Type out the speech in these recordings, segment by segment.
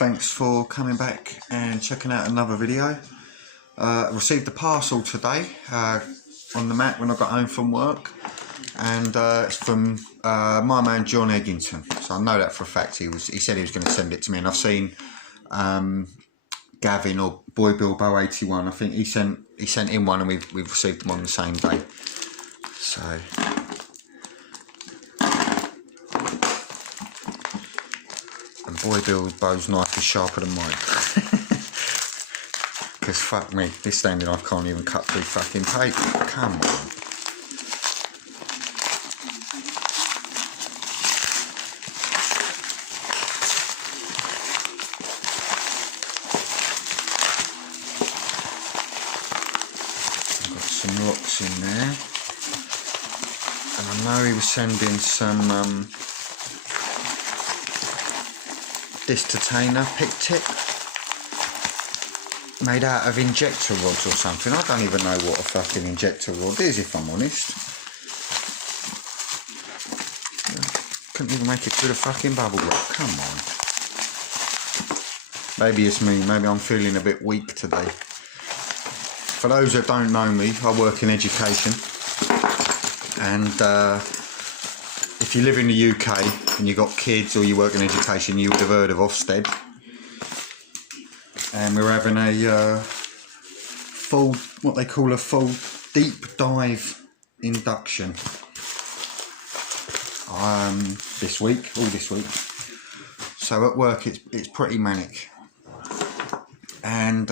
thanks for coming back and checking out another video. I received a parcel today on the mat when I got home from work, and it's from my man John Egginton. So I know that for a fact. He said he was going to send it to me, and I've seen Gavin or Boy Bilbo 81. I think he sent in one, and we've received them on the same day. So. And Boy Bilbo's knife is sharper than mine. Because fuck me, this standing knife can't even cut through fucking paper. Come on. I've got some locks in there. And I know he was sending some detainer pick tip made out of injector rods or something. I don't even know what a fucking injector rod is, if I'm honest. Couldn't even make it through the fucking bubble wrap. Come on. Maybe it's me. Maybe I'm feeling a bit weak today. For those that don't know me, I work in education, and if you live in the UK and you've got kids or you work in education, you would have heard of Ofsted. And we're having a full, what they call a full deep dive induction this week, all this week. So at work it's pretty manic. And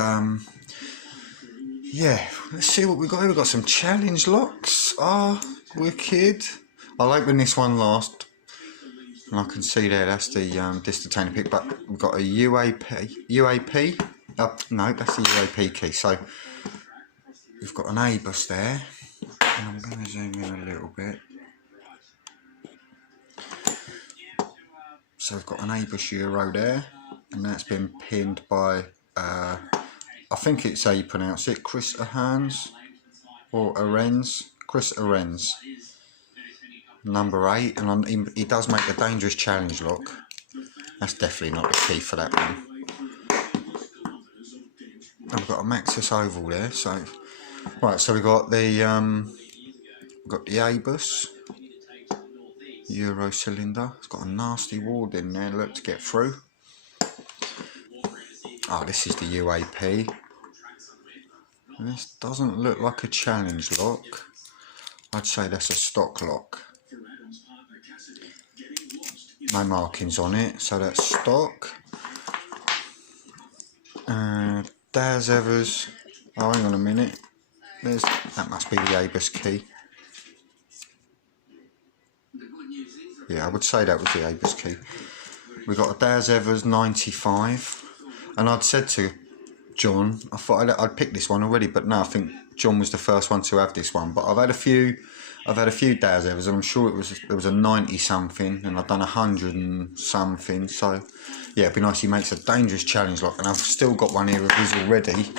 yeah, let's see what we've got here. We've got some challenge locks. Wicked. I'll open this one last, and I can see there that's the detainer pick, but we've got a UAP, no, that's the UAP key. So we've got an A-bus there, and I'm going to zoom in a little bit. So we've got an A-bus Euro there, and that's been pinned by, I think it's how you pronounce it, Chris Ahans, or Arens, Chris Arens. Number 8, and he does make a dangerous challenge lock. That's definitely not the key for that one. And we've got a Maxus oval there. So right, so we've got the A-bus Euro cylinder. It's got a nasty ward in there. Look, to get through. Oh, this is the UAP. And this doesn't look like a challenge lock. I'd say that's a stock lock. No markings on it, so that's stock. Daz Evers. Oh, hang on a minute. That must be the A-bus key. Yeah, I would say that was the A-bus key. We got a Daz Evers 95, and I'd said to John, I thought I'd picked this one already, but no, I think John was the first one to have this one. But I've had a few Daz Evers, and I'm sure there was a 90 something, and I've done 100 and something. So yeah, it'd be nice. He makes a dangerous challenge lock, and I've still got one here of his already.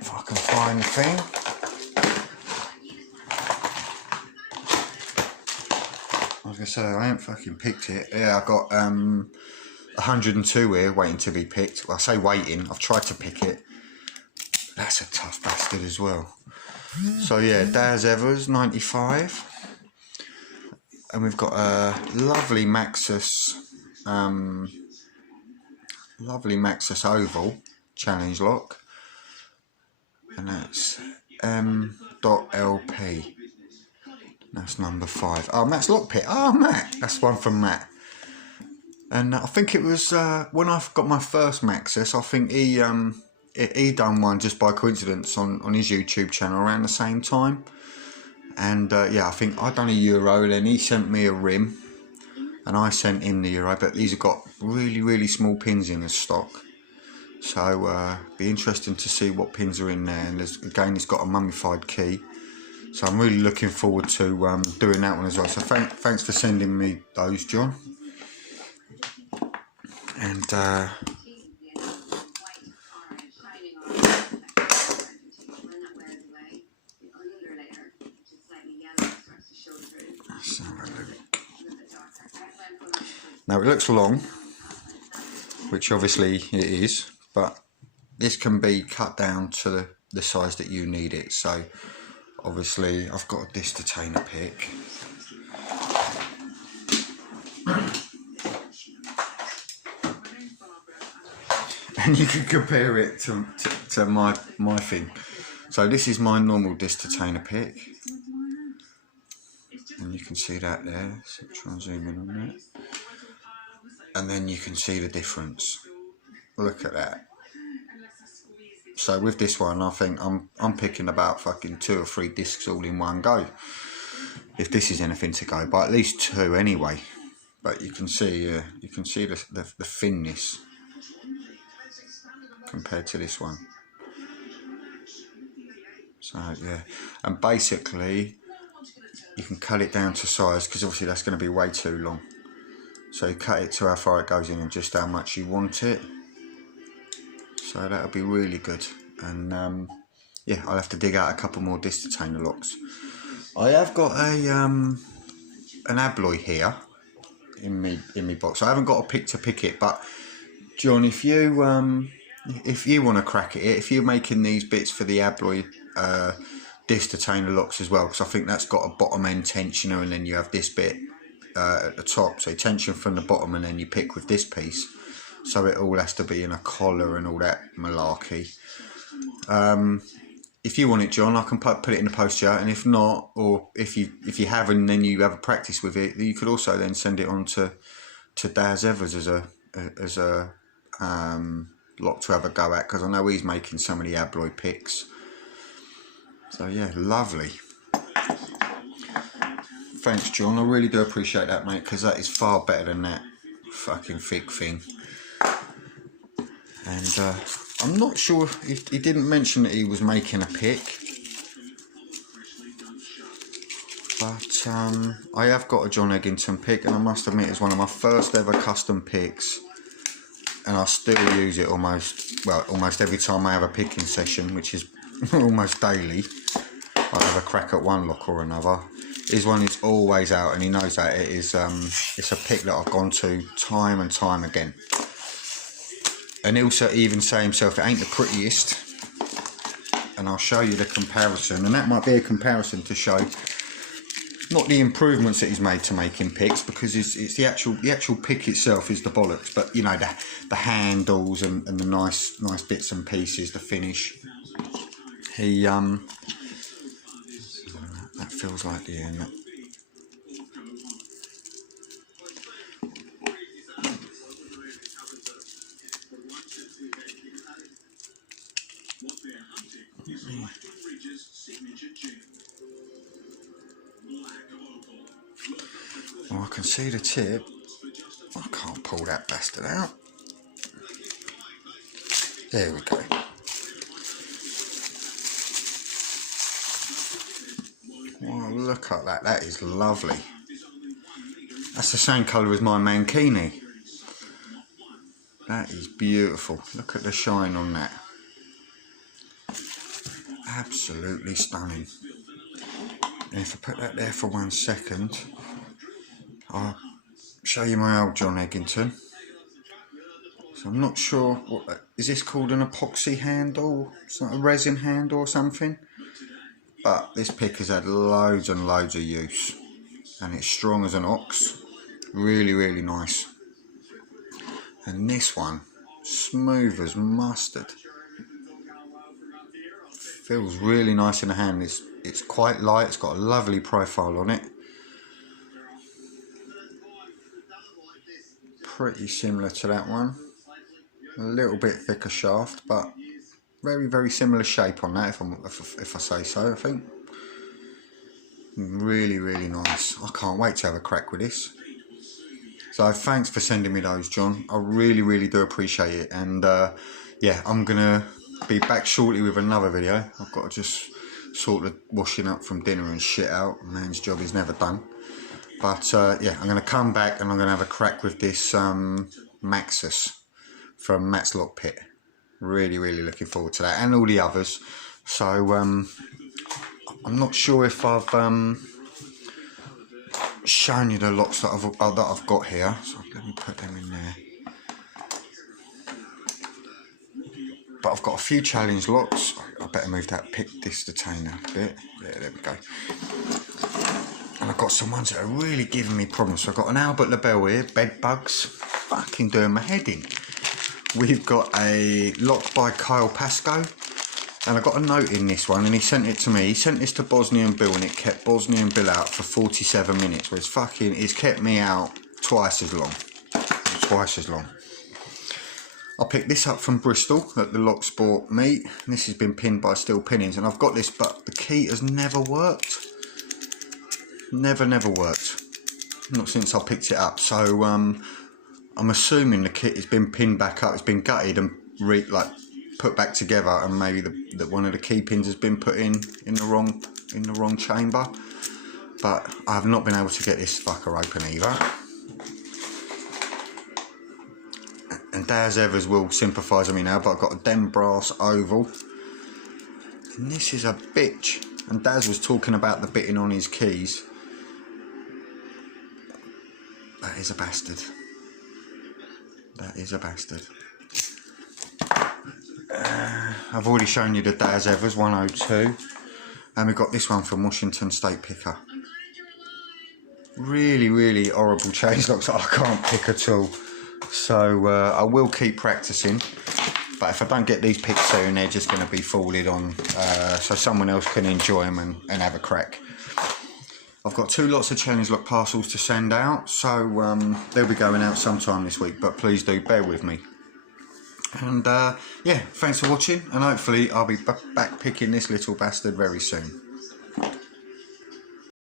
If I can find the thing. I was gonna say I ain't fucking picked it. Yeah, I got 102 here waiting to be picked. Well, I say waiting. I've tried to pick it. That's a tough bastard as well. So yeah, Daz Evers 95, and we've got a lovely Maxus oval challenge lock, and that's M.LP. That's number 5. Oh, Matt's lock pit. Oh, Matt. That's one from Matt. And I think it was when I got my first Maxus. I think he done one just by coincidence on his YouTube channel around the same time. And yeah, I think I done a Euro, then he sent me a rim, and I sent him the Euro. But these have got really small pins in the stock, so be interesting to see what pins are in there. And again, it's got a mummified key, so I'm really looking forward to doing that one as well. So thanks for sending me those, John. And let's have a look. Now it looks long, which obviously it is, but this can be cut down to the size that you need it. So obviously I've got a disc detainer pick. And you can compare it to my thing. So this is my normal disc detainer pick. And you can see that there. So try and zoom in on that. And then you can see the difference. Look at that. So with this one, I think I'm picking about fucking 2 or 3 discs all in one go. If this is anything to go by, at least 2 anyway. But you can see the thinness compared to this one. So yeah, and basically you can cut it down to size, because obviously that's going to be way too long. So you cut it to how far it goes in and just how much you want it. So that'll be really good. And yeah, I'll have to dig out a couple more disc detainer locks. I have got a an abloy here in me box. I haven't got a pick to pick it, but John, if you want to crack at it, if you're making these bits for the abloy disc detainer locks as well, because I think that's got a bottom end tensioner, and then you have this bit at the top, so you tension from the bottom and then you pick with this piece, so it all has to be in a collar and all that malarkey. If you want it, John, I can put it in the post here, and if not, or if you haven't, then you have a practice with it, you could also then send it on to Daz Evers as a lock to have a go at, because I know he's making some of the abloy picks. So yeah, lovely. Thanks, John. I really do appreciate that, mate, because that is far better than that fucking thick thing. And I'm not sure if he didn't mention that he was making a pick, but I have got a John Egginton pick, and I must admit it's one of my first ever custom picks, and I still use it almost every time I have a picking session, which is almost daily. I have a crack at one lock or another. His one is always out, and he knows that it is. It's a pick that I've gone to time and time again. And he'll even say himself, it ain't the prettiest. And I'll show you the comparison, and that might be a comparison to show not the improvements that he's made to making picks, because it's the actual pick itself is the bollocks. But you know, the handles and the nice bits and pieces, the finish. He that feels like the end. Well, I can see the tip. I can't pull that bastard out. There we go. Wow, look at that. That is lovely. That's the same colour as my mankini. That is beautiful. Look at the shine on that. Absolutely stunning. And if I put that there for 1 second, I'll show you my old John Egginton. So I'm not sure, is this called an epoxy handle? A resin handle or something? But this pick has had loads and loads of use, and it's strong as an ox. Really, really nice. And this one, smooth as mustard. Feels really nice in the hand. It's quite light, it's got a lovely profile on it. Pretty similar to that one. A little bit thicker shaft, but very, very similar shape on that, if I say so, I think. Really, really nice. I can't wait to have a crack with this. So thanks for sending me those, John. I really, really do appreciate it. And yeah, I'm going to be back shortly with another video. I've got to just sort of washing up from dinner and shit out. Man's job is never done. But yeah, I'm going to come back and I'm going to have a crack with this Maxus from Matt's Lock Pit. Really, really looking forward to that, and all the others. So I'm not sure if I've shown you the locks that I've got here, so let me put them in there. But I've got a few challenge locks. I better move that pick this detainer a bit. Yeah, there we go. And I've got some ones that are really giving me problems. So I've got an Albert Labelle here, bed bugs, fucking doing my head in. We've got a lock by Kyle Pascoe, and I got a note in this one, and he sent it to me. He sent this to Bosnian Bill, and it kept Bosnian Bill out for 47 minutes. Whereas it's kept me out twice as long. Twice as long. I picked this up from Bristol at the Lock Sport meet. This has been pinned by steel pinnings, and I've got this, but the key has never worked. Never worked. Not since I picked it up. So I'm assuming the kit has been pinned back up. It's been gutted and put back together, and maybe the one of the key pins has been put in the wrong chamber. But I have not been able to get this fucker open either. And Daz Evers will sympathise with me now, but I've got a Den Brass oval. And this is a bitch. And Daz was talking about the bitting on his keys. That is a bastard. That is a bastard. I've already shown you the Daz Evers 102. And we've got this one from Washington State Picker. Really horrible change locks that I can't pick at all. So I will keep practicing, but if I don't get these picked soon, they're just going to be forwarded on so someone else can enjoy them and have a crack. I've got 2 lots of challenge lock parcels to send out, so they'll be going out sometime this week, but please do bear with me. And yeah, thanks for watching, and hopefully I'll be back picking this little bastard very soon.